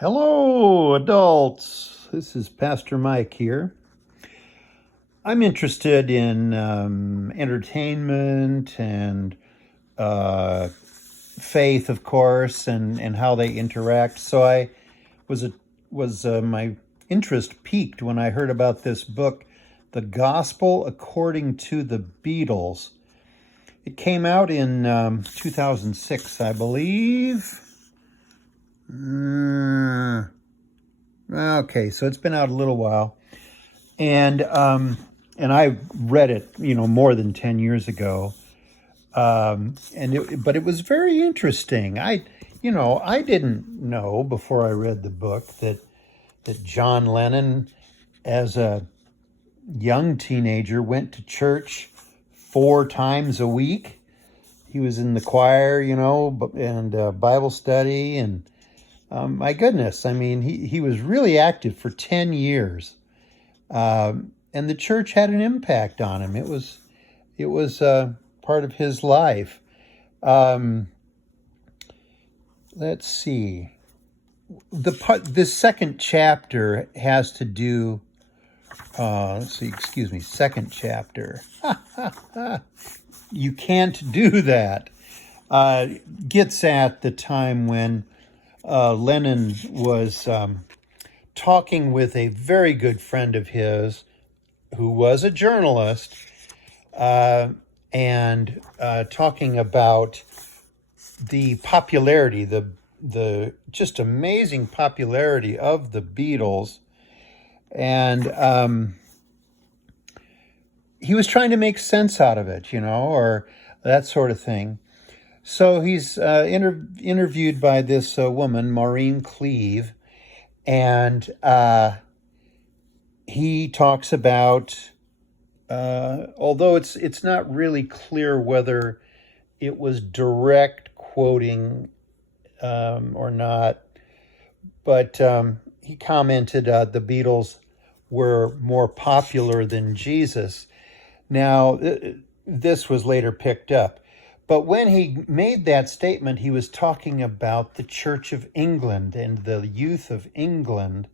Hello, adults. This is Pastor Mike here. I'm interested in entertainment and faith, of course, and how they interact. So I was my interest piqued when I heard about this book, The Gospel According to the Beatles. It came out in 2006, I believe. Okay, so it's been out a little while, and I read it, more than 10 years ago, but it was very interesting. I didn't know before I read the book that John Lennon, as a young teenager, went to church 4 times a week. He was in the choir, and Bible study, and my goodness, I mean, he was really active for 10 years. And the church had an impact on him. It was part of his life. Let's see. This second chapter has to do, second chapter. You can't do that. Gets at the time when Lennon was talking with a very good friend of his who was a journalist, and talking about the popularity, the just amazing popularity of the Beatles. And he was trying to make sense out of it, or that sort of thing. So he's interviewed by this woman, Maureen Cleave, and he talks about, although it's not really clear whether it was direct quoting or not, but he commented the Beatles were more popular than Jesus. Now, this was later picked up. But when he made that statement, he was talking about the Church of England and the youth of England.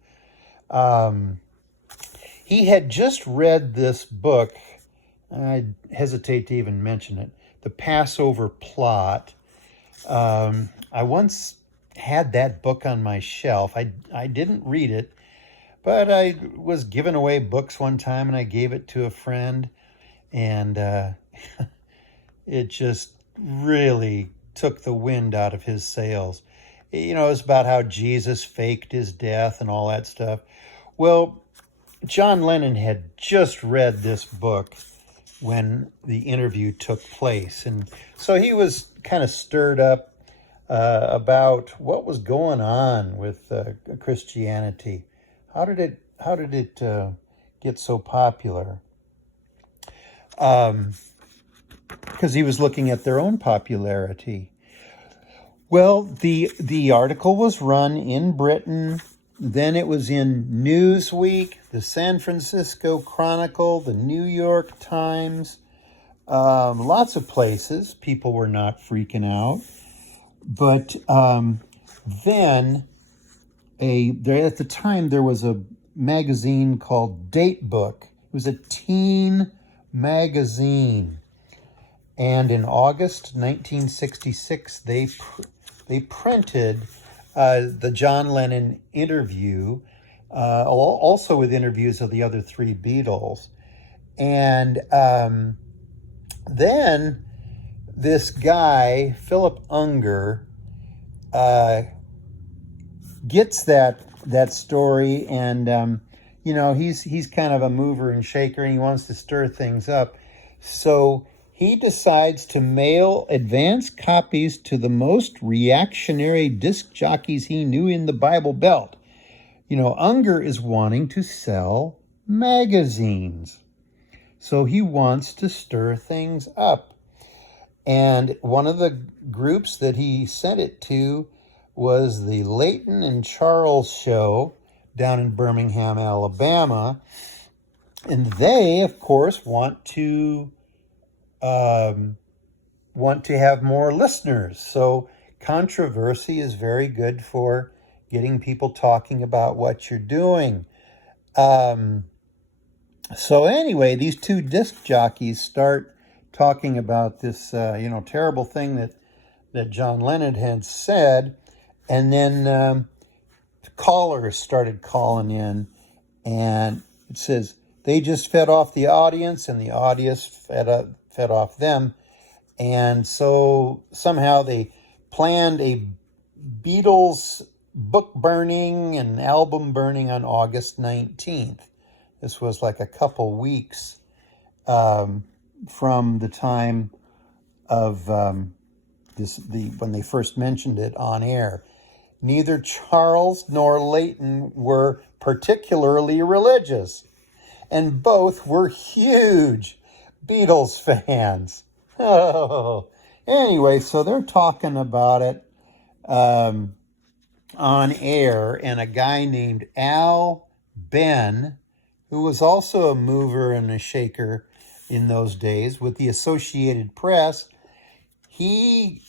He had just read this book, I hesitate to even mention it, The Passover Plot. I once had that book on my shelf. I didn't read it, but I was giving away books one time and I gave it to a friend, and it just really took the wind out of his sails. It was about how Jesus faked his death and all that stuff. Well, John Lennon had just read this book when the interview took place, and so he was kind of stirred up about what was going on with Christianity. How did it get so popular? Because he was looking at their own popularity. Well, the article was run in Britain, then it was in Newsweek, the San Francisco Chronicle, the New York Times, lots of places. People were not freaking out. But then at the time there was a magazine called Date Book. It was a teen magazine. And in August 1966, they printed the John Lennon interview, also with interviews of the other three Beatles. And then this guy, Philip Unger, gets that story, and he's kind of a mover and shaker, and he wants to stir things up. So he decides to mail advance copies to the most reactionary disc jockeys he knew in the Bible Belt. Unger is wanting to sell magazines, so he wants to stir things up. And one of the groups that he sent it to was the Leighton and Charles Show down in Birmingham, Alabama. And they, of course, want to have more listeners. So controversy is very good for getting people talking about what you're doing. Um, so anyway, these two disc jockeys start talking about this, terrible thing that John Lennon had said, and then callers started calling in, and it says they just fed off the audience, and the audience fed off them, and so somehow they planned a Beatles book burning and album burning on August 19th. This was like a couple weeks from the time of when they first mentioned it on air. Neither Charles nor Leighton were particularly religious, and both were huge Beatles fans. Oh, anyway, so they're talking about it on air, and a guy named Al Ben, who was also a mover and a shaker in those days with the Associated Press, he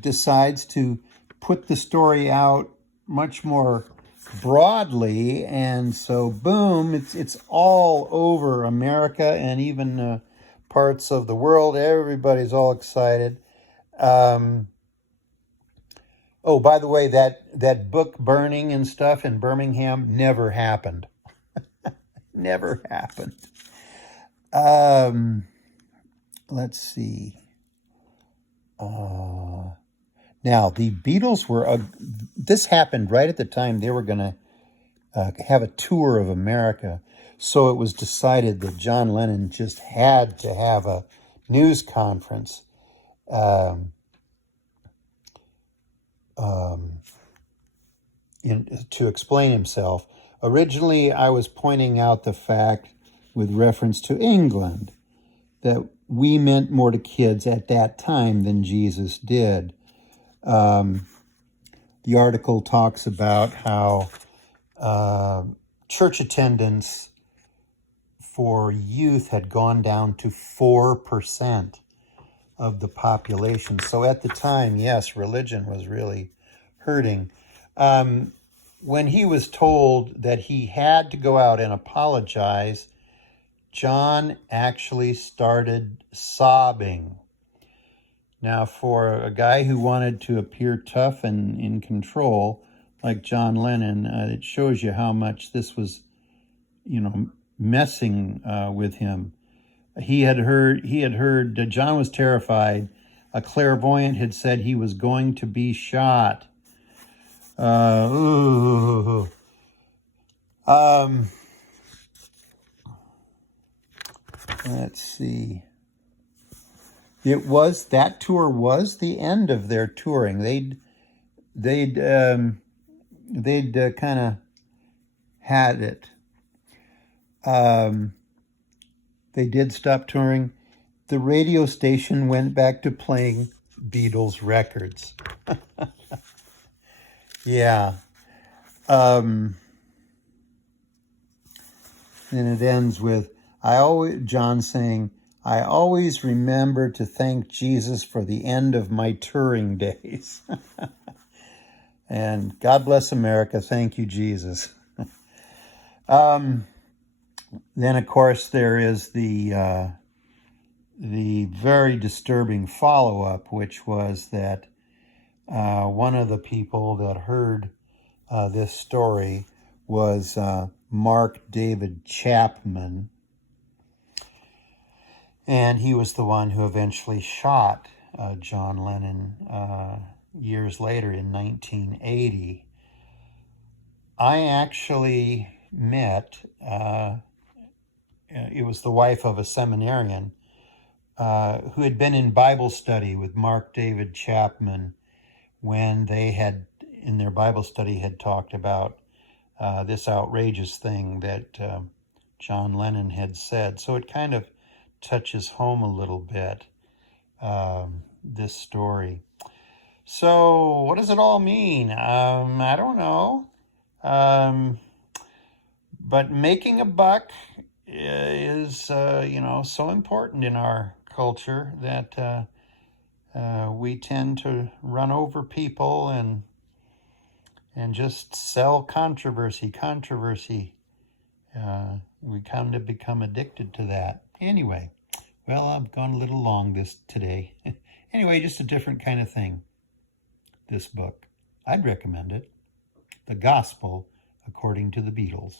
decides to put the story out much more broadly, and so boom, it's all over America and even parts of the world. Everybody's all excited. Oh, by the way, that book burning and stuff in Birmingham never happened. Never happened. Let's see. Now, the Beatles were, this happened right at the time they were going to have a tour of America. So it was decided that John Lennon just had to have a news conference to explain himself. Originally, I was pointing out the fact with reference to England that we meant more to kids at that time than Jesus did. The article talks about how church attendance for youth had gone down to 4% of the population. So at the time, yes, religion was really hurting. When he was told that he had to go out and apologize, John actually started sobbing. Now, for a guy who wanted to appear tough and in control, like John Lennon, it shows you how much this was, messing with him. He had heard John was terrified. A clairvoyant had said he was going to be shot. Let's see. That tour was the end of their touring. They'd kind of had it. They did stop touring. The radio station went back to playing Beatles records. Yeah. And it ends with John saying, "I always remember to thank Jesus for the end of my touring days." And God bless America. Thank you, Jesus. Then, of course, there is the very disturbing follow-up, which was that one of the people that heard this story was Mark David Chapman, and he was the one who eventually shot John Lennon years later in 1980. I actually met, it was the wife of a seminarian who had been in Bible study with Mark David Chapman when they had, in their Bible study, had talked about this outrageous thing that John Lennon had said. So it kind of touches home a little bit, this story. So what does it all mean? I don't know. But making a buck is, so important in our culture that we tend to run over people and and just sell controversy. We kind of become addicted to that. Anyway, well, I've gone a little long this today. Anyway, just a different kind of thing. This book, I'd recommend it. The Gospel According to the Beatles.